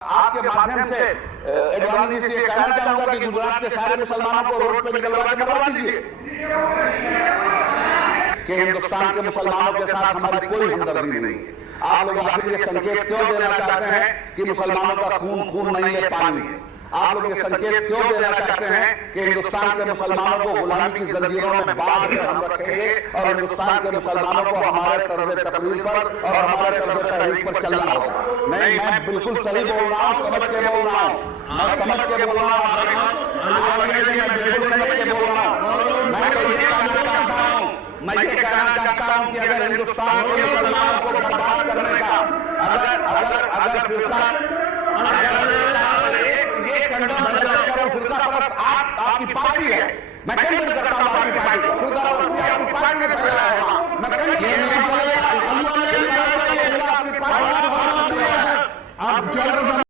आपके माध्यम से एडवाणी से ये कहना चाहूंगा कि गुजरात के सारे मुसलमानों को रोड पे निकलवा के मरवा दीजिए कि हिंदुस्तान के मुसलमानों के साथ हमारी कोई हमदर्दी नहीं है। आप लोग आखिर ये संकेत क्यों देना चाहते हैं कि मुसलमानों का खून खून नहीं है, पानी है? आप लोग ये संकेत क्यों देना चाहते हैं कि हिंदुस्तान के मुसलमानों को गुलामी की जंजीरों में बांध कर हम रखेंगे और हिंदुस्तान के मुसलमानों को हमारे तर्ज तकरीर पर और हमारे तर्ज तहरीक पर चलना होगा? नहीं, मैं बिल्कुल सही बोल रहा हूँ, समझ के बोल रहा हूँ, मैं समझ के बोल रहा हूँ, मैं बिल्कुल समझ के बोल रहा हूँ। मैं ये कहना चाहता हूँ कि अगर हिंदुस्तान के मुसलमानों को बर्बाद करने का अगर फिरका आपकी पार्टी है, मैं खंडन करता हूँ आपकी पार्टी को, आपकी पार्टी में फैला है, मैं